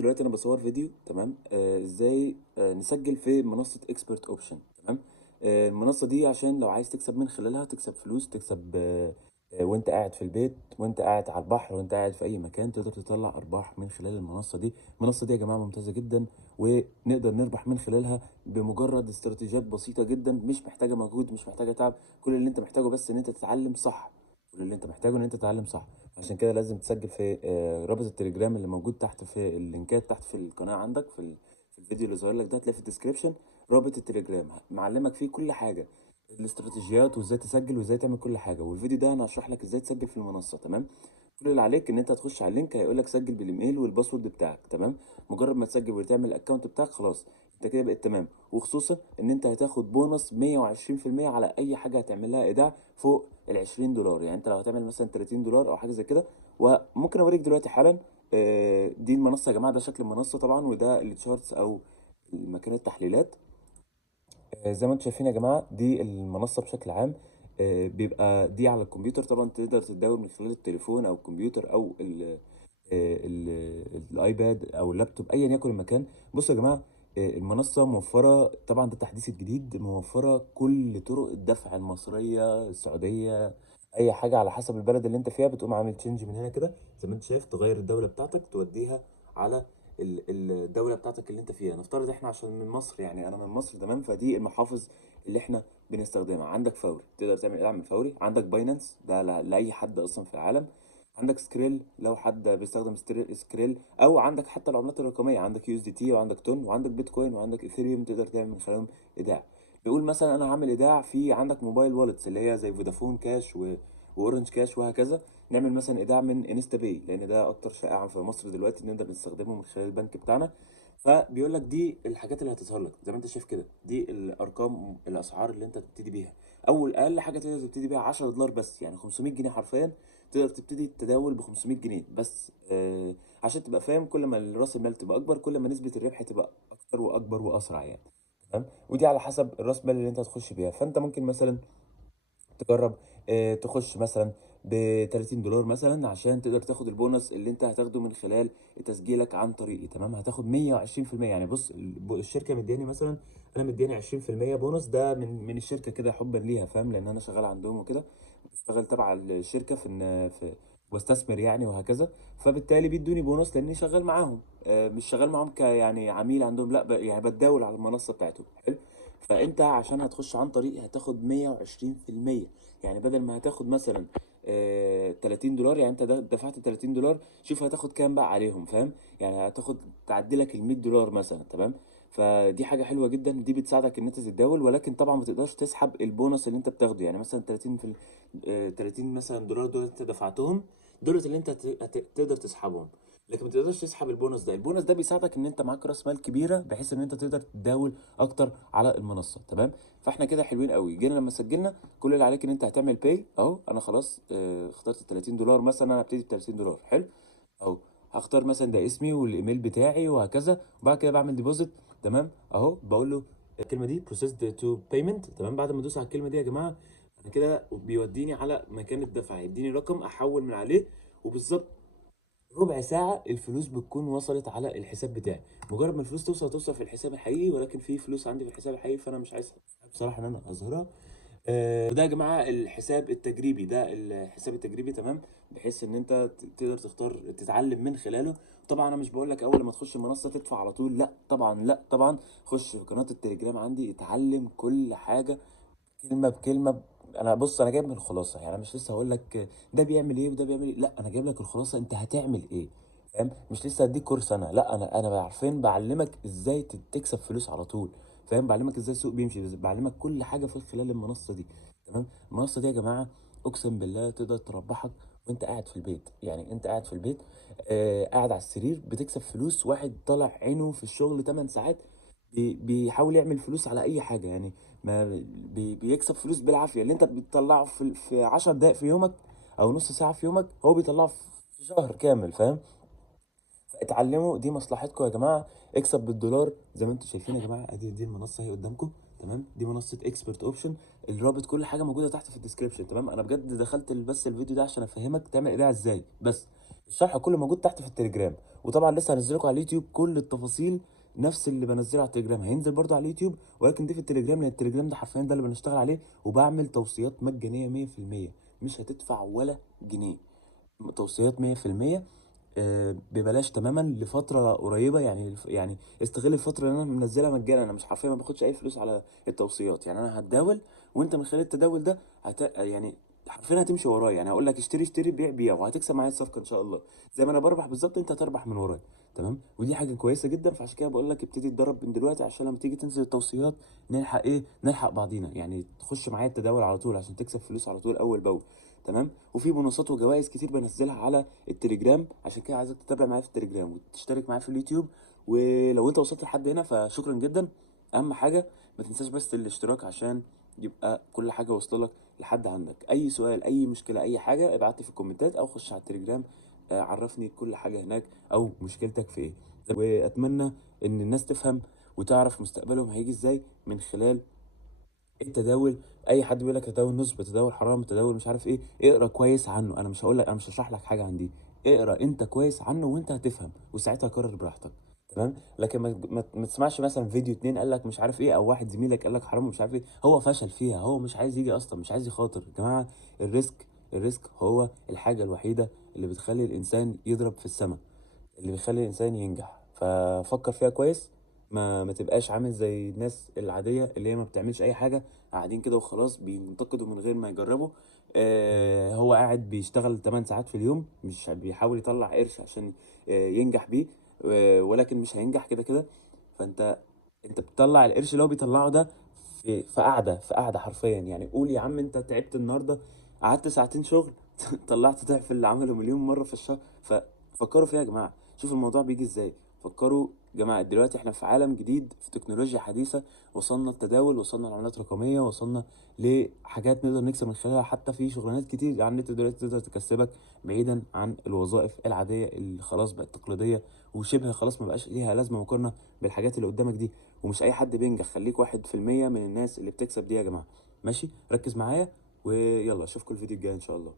دلوقتي انا بصور فيديو تمام. ازاي نسجل في منصة اكسبرت اوبشن. تمام. المنصة دي عشان لو عايز تكسب من خلالها، تكسب فلوس، تكسب وانت قاعد في البيت، وانت قاعد على البحر، وانت قاعد في اي مكان، تقدر تطلع ارباح من خلال المنصة دي. المنصة دي يا جماعة ممتازة جدا، ونقدر نربح من خلالها بمجرد استراتيجيات بسيطة جدا، مش محتاجة مجهود، مش محتاجة تعب. كل اللي انت محتاجه بس ان انت تتعلم صح. كل اللي انت محتاجه ان انت تتعلم صح. عشان كده لازم تسجل في رابط التليجرام اللي موجود تحت في اللينكات تحت في القناة عندك في الفيديو اللي ظاهر لك ده، هتلاقي في الديسكريبشن رابط التليجرام معلمك فيه كل حاجة، الاستراتيجيات وازاي تسجل وازاي تعمل كل حاجة. والفيديو ده انا هشرح لك ازاي تسجل في المنصة. تمام. كل اللي عليك ان انت هتخش على اللينك، هيقول لك سجل بالايميل والباسورد بتاعك. تمام. مجرد ما تسجل وتعمل الاكونت بتاعك، خلاص انت كده بقيت تمام. وخصوصا ان انت هتاخد بونص 120% على اي حاجه هتعمل لها ايداع فوق ال $20. يعني انت لو هتعمل مثلا $30 او حاجه زي كده. وممكن اوريك دلوقتي حالا. دي المنصه يا جماعه، ده شكل المنصه طبعا، وده التشارتس او مكان التحليلات. زي ما انتم شايفين يا جماعه، دي المنصه بشكل عام. بيبقى دي على الكمبيوتر طبعا، تقدر تتداول من خلال التليفون او الكمبيوتر او الايباد او اللابتوب، ايا يكن المكان. بصوا يا جماعه، المنصه موفره طبعا، ده التحديث الجديد، موفره كل طرق الدفع المصريه، السعوديه، اي حاجه على حسب البلد اللي انت فيها. بتقوم عامل تشينج من هنا كده، زي ما انت شايف، تغير الدوله بتاعتك توديها على الدوله بتاعتك اللي انت فيها. نفترض احنا عشان من مصر، يعني انا من مصر، تمام، فدي المحافظ اللي احنا بنستخدمها. عندك فوري، تقدر تعمل ايداع من فوري. عندك باينانس، ده لاي حد اصلا في العالم. عندك سكريل لو حد بيستخدم سكريل، او عندك حتى العملات الرقميه، عندك يو اس دي تي، وعندك تون، وعندك بيتكوين، وعندك ايثيريوم، تقدر تعمل من خلالهم ايداع. نقول مثلا انا هعمل ايداع في عندك موبايل والتس اللي هي زي فودافون كاش واورنج كاش وهكذا. نعمل مثلا ايداع من انستا باي، لان ده اكتر شائعا في مصر دلوقتي، نقدر نستخدمه من خلال البنك بتاعنا. فبيقول لك دي الحاجات اللي هتظهر لك زي ما انت شايف كده، دي الارقام، الاسعار اللي انت تبتدي بيها. اقل حاجه تقدر تبتدي بيها $10 بس، يعني 500 جنيه حرفيا. تقدر تبتدي التداول ب 500 جنيه بس. عشان تبقى فاهم، كل ما راس المال تبقى اكبر، كل ما نسبه الربح تبقى اكتر واكبر واسرع يعني. تمام. ودي على حسب راس المال اللي انت هتخش بيها. فانت ممكن مثلا تجرب تخش مثلا ب $30 مثلا، عشان تقدر تاخد البونص اللي انت هتاخده من خلال تسجيلك عن طريقي. تمام. هتاخد 120%. يعني بص، الشركه مدياني مثلا، انا مدياني 20% بونص، ده من الشركه كده حبا ليها، فاهم، لان انا شغال عندهم وكده، بشتغل تبع الشركه في واستثمر يعني وهكذا. فبالتالي بيدوني بونص لاني شغال معاهم. مش شغال معاهم يعني عميل عندهم، لا، يعني بتداول على المنصه بتاعتهم. حلو. فانت عشان هتخش عن طريق هتاخد 120%. يعني بدل ما هتاخد مثلا $30، يعني انت دفعت $30، شوف هتاخد كام بقى عليهم، فاهم؟ يعني هتاخد تعدي لك ال $100 مثلا. تمام. فدي حاجه حلوه جدا، دي بتساعدك ان انت تتداول، ولكن طبعا ما تقدرش تسحب البونص اللي انت بتاخده. يعني مثلا 30 في 30 مثلا دولار دول انت دفعتهم، دول اللي انت تقدر تسحبهم. لكن ما تقدرش تسحب البونص ده. البونص ده بيساعدك ان انت معاك راس مال كبيره، بحيث ان انت تقدر تتداول اكتر على المنصه. تمام. فاحنا كده حلوين قوي. جينا لما سجلنا، كل اللي عليك ان انت هتعمل باي اهو. انا خلاص اخترت $30 مثلا، انا هبتدي ب $30. حلو. اهو. هختار مثلا ده اسمي والايميل بتاعي وهكذا، وبعد كده بعمل ديبوزيت. تمام. اهو بقول له الكلمه دي بروسيسد تو بيمنت. تمام. بعد ما ادوس على الكلمه دي يا جماعه، انا كده بيوديني على مكان الدفع، يديني رقم احول من عليه، وبالظبط ربع ساعة الفلوس بتكون وصلت على الحساب بتاعي. مجرد ما الفلوس توصل في الحساب الحقيقي، ولكن في فلوس عندي في الحساب الحقيقي، فأنا مش عايز بصراحة إن أنا أظهرها. وده يا جماعة الحساب التجريبي، ده الحساب التجريبي. تمام. بحيث إن أنت تقدر تختار تتعلم من خلاله. طبعا أنا مش بقول لك أول ما تخش المنصة تدفع على طول، لا طبعا، لا طبعا. خش في قناة التليجرام عندي، اتعلم كل حاجة كلمه بكلمه. انا بص، انا جايب من الخلاصه، يعني انا مش لسه هقول لك ده بيعمل ايه وده بيعمل ايه، لا، انا جايب لك الخلاصه انت هتعمل ايه. فاهم؟ مش لسه هديك كورس انا، لا، انا عارفين بعلمك ازاي تكسب فلوس على طول. فاهم؟ بعلمك ازاي السوق بيمشي، بعلمك كل حاجه في خلال المنصه دي. تمام. المنصه دي يا جماعه، اقسم بالله تقدر تربحك وانت قاعد في البيت. يعني انت قاعد في البيت، قاعد على السرير، بتكسب فلوس. واحد طالع عينه في الشغل 8 ساعات، بيحاول يعمل فلوس على اي حاجه يعني. ما بيكسب فلوس بالعافيه. اللي انت بتطلعه في 10 دقائق في يومك، او نص ساعه في يومك، هو بيطلعه في شهر كامل. فاهم؟ فاتعلموا، دي مصلحتكم يا جماعه. اكسب بالدولار زي ما انتم شايفين يا جماعه. ادي دي المنصه اهي قدامكم. تمام. دي منصه اكسبرت اوبشن. الرابط كل حاجه موجوده تحت في الديسكربشن. تمام. انا بجد دخلت بس الفيديو ده عشان افهمك تعمل ايداع ازاي بس. الشرح كله موجود تحت في التليجرام، وطبعًا لسه هانزّل لكم على اليوتيوب كل التفاصيل نفس اللي بانزّله على التليجرام، هينزل برضه على اليوتيوب ولكن دي في التليجرام، لأن التليجرام ده حرفيًا ده اللي بنشتغل عليه، وباعمل توصيات مجانية 100%، مش هتدفع ولا جنيه، توصيات 100%. ببلاش تمامًا لفترة قريبة، يعني استغل الفترة اللي أنا منزّلها مجانا، أنا مش حرفيًا ما باخدش أي فلوس على التوصيات، يعني أنا هاتداول وأنت من خلال التداول ده يعني حرفيًا هتمشي ورايا، يعني هاقول لك اشتري، اشتري، بيع، بيع، وهتكسب معايا الصفقة إن شاء الله، زي ما أنا باربح بالضبط أنت هتربح من ورايا، تمام، ودي حاجة كويسة جدًا، فعشان كده باقول لك ابتدي اتدرب من دلوقتي عشان لمّا تيجي تنزل التوصيات نلحق إيه، نلحق بعضينا، يعني تخش معايا التداول على طول عشان تكسب فلوس على طول أول بأول، تمام، وفي بونصات وجوايز كتير بانزّلها على التليجرام، عشان كده عايزك تتابع معايا في التليجرام وتشترك معايا في اليوتيوب، ولو أنت وصلت لحد هنا فشكرًا جدًا، أهم حاجة ما تنساش بس الاشتراك عشان يبقى كل حاجة واصلة لك لحد عندك، أي سؤال، أي مشكلة، أي حاجة ابعت لي في الكومنتات أو خش على التليجرام عرّفني كل حاجة هناك أو مشكلتك في إيه، وأتمنى إن الناس تفهم وتعرف مستقبلهم هييجي إزاي من خلال التداول. أي حد بيقول لك تداول نصب، تداول حرام، تداول مش عارف إيه، اقرا كويس عنه، أنا مش هاشرح لك حاجة عن دي، اقرا أنت كويس عنه وأنت هتفهم، وساعتها قرر براحتك، تمام، لكن ما تسمعش مثلًا فيديو 2 قال لك مش عارف إيه، أو واحد زميلك قال لك حرام ومش عارف إيه، هو فشل فيها، هو مش عايز ييجي أصلًا، مش عايز يخاطر، يا جماعة الريسك هو الحاجة الوحيدة اللي بتخلّي الإنسان يضرب في السما. اللي بيخلّي الإنسان ينجح، ففكّر فيها كويس، ما تبقاش عامل زي الناس العادية اللي هي ما بتعملش أي حاجة، قاعدين كده وخلاص بينتقدوا من غير ما يجرّبوا، هو قاعد بيشتغل 8 ساعات في اليوم، مش بيحاول يطلّع قرش عشان ينجح بيه، ولكن مش هينجح كده، فأنت بتطلّع القرش اللي هو بيطلّعه ده في قعدة حرفيًا، يعني قُل يا عم أنت تعبت النهارده، قعدت ساعتين شغل طلّعت ضِعف اللي عمله مليون مرّة في الشهر، ففكّروا فيها يا جماعة. شوف الموضوع بييجي إزاي، فكّروا يا جماعة دلوقتي إحنا في عالم جديد، في تكنولوجيا حديثة، وصلنا للتداول، وصلنا لعملات رقمية، وصلنا لحاجات نقدر نكسب من خلالها، حتى في شغلانات كتير على النت دلوقتي تقدر تكسبك بعيدًا عن الوظائف العادية اللي خلاص بقت تقليدية، وشبه خلاص ما بقاش ليها لازمة مقارنة بالحاجات اللي قدامك دي، ومش أي حد بينجح، خلّيك 1% من الناس اللي بتكسب دي يا جماعة، ماشي؟ ركّز معايا، ويالّا أشوفكم الفيديو الجاي إن شاء الله.